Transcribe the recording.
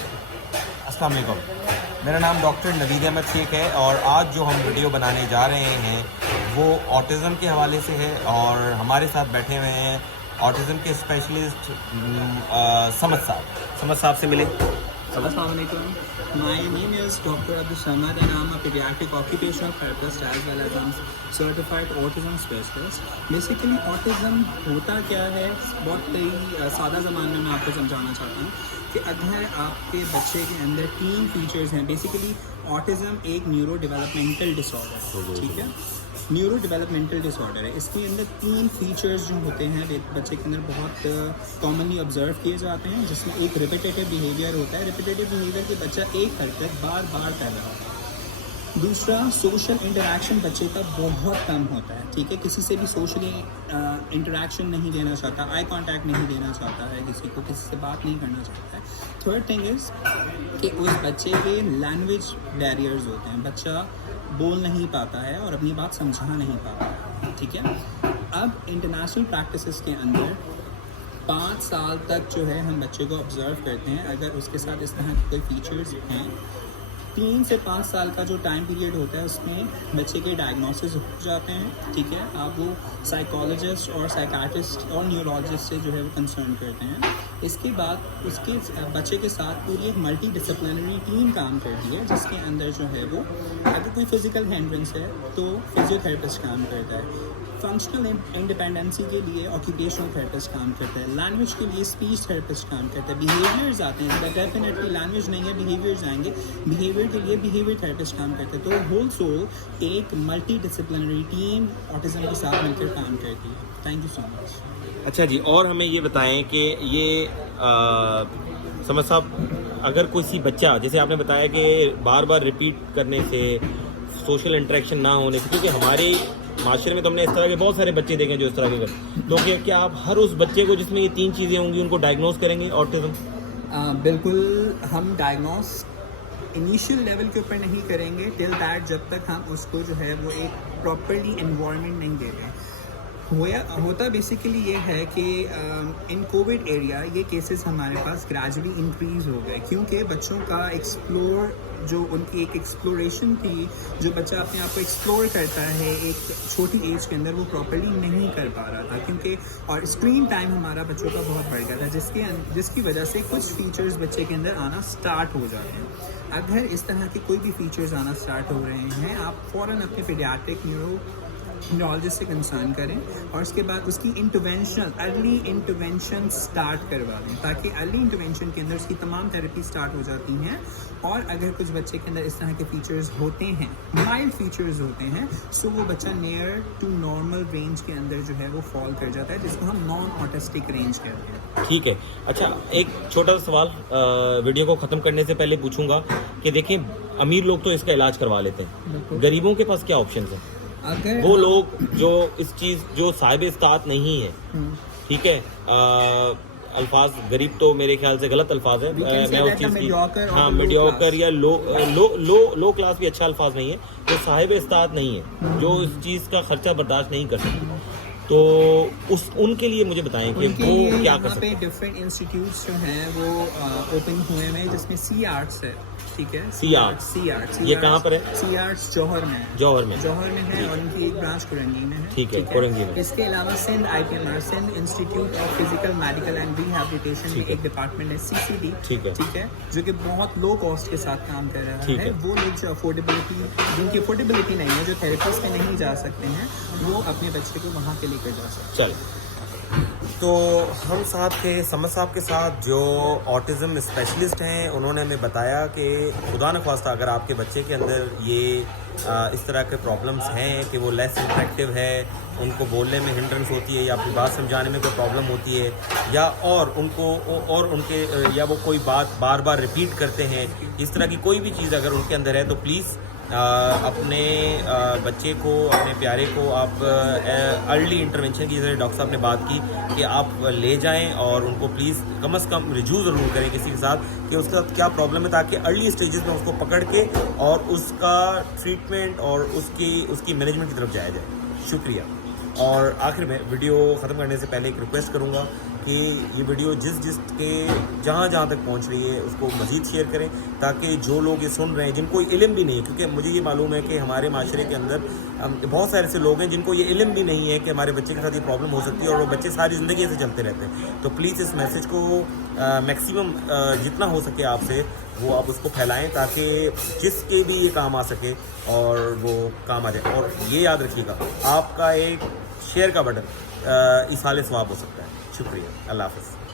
अस्सलाम वालेकुम, मेरा नाम डॉक्टर नवीद अहमद शेख है और आज जो हम वीडियो बनाने जा रहे हैं वो ऑटिज़म के हवाले से है। और हमारे साथ बैठे हुए हैं ऑटिज़म के स्पेशलिस्ट समद साहब से मिले। Assalamu alaikum. My name is Dr. Abdul Samad and I'm a pediatric occupational therapist as well as I'm certified autism specialist. Basically autism होता क्या है, बहुत ही सादा ज़बान में मैं आपको समझाना चाहता हूँ कि अगर आपके बच्चे के अंदर 3 फीचर्स हैं। बेसिकली ऑटिज़म एक न्यूरो डेवलपमेंटल डिसऑर्डर, ठीक है, न्यूरो डेवलपमेंटल डिसऑर्डर है। इसके अंदर 3 फीचर्स जो होते हैं बच्चे के अंदर बहुत कॉमनली ऑब्जर्व किए जाते हैं, जिसमें एक रिपीटेटिव बिहेवियर होता है। रिपीटेटिव बिहेवियर के बच्चा एक हरकत बार बार कर रहा होता है। दूसरा, सोशल इंटरेक्शन बच्चे का बहुत कम होता है, ठीक है, किसी से भी सोशली इंटरेक्शन नहीं देना चाहता, आई कांटेक्ट नहीं देना चाहता है, किसी से बात नहीं करना चाहता है। थर्ड थिंग इज़ कि उस बच्चे के लैंग्वेज बैरियर्स होते हैं, बच्चा बोल नहीं पाता है और अपनी बात समझा नहीं पाता है, ठीक है। अब इंटरनेशनल प्रैक्टिसेस के अंदर 5 साल तक जो है हम बच्चे को ऑब्ज़र्व करते हैं। अगर उसके साथ इस तरह के कोई फीचर्स हैं, 3 से 5 साल का जो टाइम पीरियड होता है उसमें बच्चे के डायग्नोसिस हो जाते हैं, ठीक है। आप वो साइकोलॉजिस्ट और साइकाट्रिस्ट और न्यूरोलॉजिस्ट से जो है वो कंसर्न करते हैं। इसके बाद उसके बच्चे के साथ पूरी एक मल्टी डिसिप्लिनरी टीम काम करती है, जिसके अंदर जो है वो अगर कोई फिज़िकल हिंड्रेंस है तो फिजियोथेरेपिस्ट काम करता है, फंक्शनल इंडिपेंडेंसी के लिए ऑक्यूपेशनल थेरेपिस्ट काम करता है, लैंग्वेज के लिए स्पीच थेरेपिस्ट काम करता है, बिहेवियर्स आते हैं, डेफिनेटली लैंग्वेज नहीं है बिहेवियर्स आएंगे, बिहेवियर के लिए बिहेवियर थेरेपिस्ट काम करते हैं। तो होल सोल एक मल्टी डिसिप्लिनरी टीम ऑटिज़म के साथ मिलकर काम करती है। Thank you so much. अच्छा जी, और हमें ये बताएं कि ये समद साहब, अगर कोई बच्चा, जैसे आपने बताया कि बार बार रिपीट करने से, सोशल इंटरेक्शन ना होने से, क्योंकि हमारे माशरे में तो हमने इस तरह के बहुत सारे बच्चे देखे जो इस तरह के करते, तो क्या आप हर उस बच्चे को जिसमें ये 3 चीज़ें होंगी उनको डायग्नोज करेंगे ऑटिज़म? बिल्कुल, हम डायग्नोस इनिशियल लेवल के ऊपर नहीं करेंगे टिल दैट जब तक हम उसको जो है वो एक प्रॉपरली एनवायरनमेंट नहीं दे रहे हैं। होता बेसिकली ये है कि इन कोविड एरिया ये केसेस हमारे पास ग्रेजुअली इंक्रीज़ हो गए, क्योंकि बच्चों का एक्सप्लोर, जो उनकी एक एक्सप्लोरेशन थी, जो बच्चा अपने आप को एक्सप्लोर करता है एक छोटी एज के अंदर, वो प्रॉपर्ली नहीं कर पा रहा था, क्योंकि और स्क्रीन टाइम हमारा बच्चों का बहुत बढ़ गया था, जिसकी वजह से कुछ फीचर्स बच्चे के अंदर आना स्टार्ट हो जाते हैं। अगर इस तरह के कोई भी फीचर्स आना स्टार्ट हो रहे हैं, आप फ़ौरन अपने पीडियाट्रिक न्यूरोलॉजिस्ट से कंसर्न करें और उसके बाद उसकी अर्ली इंटरवेंशन स्टार्ट करवा दें, ताकि अर्ली इंटरवेंशन के अंदर उसकी तमाम थेरेपी स्टार्ट हो जाती हैं। और अगर कुछ बच्चे के अंदर इस तरह के फीचर्स होते हैं, माइल्ड फीचर्स होते हैं, सो वो बच्चा नियर टू नॉर्मल रेंज के अंदर जो है वो फॉल कर जाता है, जिसको हम नॉन ऑटिस्टिक रेंज कहते हैं। ठीक है। अच्छा, एक छोटा सा सवाल वीडियो को ख़त्म करने से पहले पूछूंगा कि देखें, अमीर लोग तो इसका इलाज करवा लेते हैं, गरीबों के पास क्या ऑप्शन है? अगर वो लोग जो इस चीज़, जो साहिब इस्तात नहीं है, ठीक है, अल्फाज गरीब तो मेरे ख्याल से गलत अल्फाज है, मैं उस चीज़ की, हाँ, मीडियोकर या लो क्लास भी अच्छा अल्फाज नहीं है, जो साहिब इस्तात नहीं है, जो इस चीज़ का खर्चा बर्दाश्त नहीं कर सकते, तो उनके लिए मुझे बताएं कि वो क्या कर सकते हैं। डिफरेंट इंस्टीट्यूट्स जो हैं वो ओपन हुए हैं, जिसमें सी आर्ट्स है, ठीक है, सी आर्ट्स ये कहाँ पर है? सी आर्ट्स जौहर में है, जौहर में है, और उनकी एक ब्रांच कोरंगी में है, ठीक है, कोरंगी में। इसके अलावा Sindh IPMR, Sindh Institute of Physical Medical and Rehabilitation में एक डिपार्टमेंट है, CCD, ठीक है, जो कि बहुत लो कॉस्ट के साथ काम कर रहा है। वो लोग जो जिनकी अफोर्डेबिलिटी नहीं है, जो थेरेपिस्ट में नहीं जा सकते हैं, वो अपने बच्चे को वहाँ के लेकर जा सकते हैं। चल, तो हम साहब थे, समद साहब के साथ जो ऑटिज़म स्पेशलिस्ट हैं, उन्होंने हमें बताया कि खुदा न ख्वास्ता अगर आपके बच्चे के अंदर ये इस तरह के प्रॉब्लम्स हैं कि वो लेस इंटरेक्टिव है, उनको बोलने में हिंड्रेंस होती है या अपनी बात समझाने में कोई प्रॉब्लम होती है, या उनके या वो कोई बात बार बार रिपीट करते हैं, इस तरह की कोई भी चीज़ अगर उनके अंदर है, तो प्लीज़ अपने बच्चे को, अपने प्यारे को आप अर्ली इंटरवेंशन की, जैसे डॉक्टर साहब ने बात की कि आप ले जाएं और उनको प्लीज़ कम से कम रिव्यू ज़रूर करें किसी के साथ कि उसके साथ क्या प्रॉब्लम है, ताकि अर्ली स्टेजेस में उसको पकड़ के और उसका ट्रीटमेंट और उसकी मैनेजमेंट की तरफ जाया जाए। शुक्रिया। और आखिर में वीडियो ख़त्म करने से पहले एक रिक्वेस्ट करूँगा کہ یہ ویڈیو جس کے جہاں تک پہنچ رہی ہے اس کو مزید شیئر کریں، تاکہ جو لوگ یہ سن رہے ہیں جن کو علم بھی نہیں ہے، کیونکہ مجھے یہ معلوم ہے کہ ہمارے معاشرے کے اندر بہت سارے ایسے لوگ ہیں جن کو یہ علم بھی نہیں ہے کہ ہمارے بچے کے ساتھ یہ پرابلم ہو سکتی ہے، اور وہ بچے ساری زندگی سے چلتے رہتے ہیں. تو پلیز اس میسیج کو میکسیمم جتنا ہو سکے آپ سے وہ آپ اس کو پھیلائیں، تاکہ جس کے بھی یہ کام آ سکے اور وہ کام آ جائے. اور یہ یاد رکھیے گا، آپ کا ایک شیئر کا بٹن ایصال ثواب ہو سکتا ہے. شکریہ. اللہ حافظ.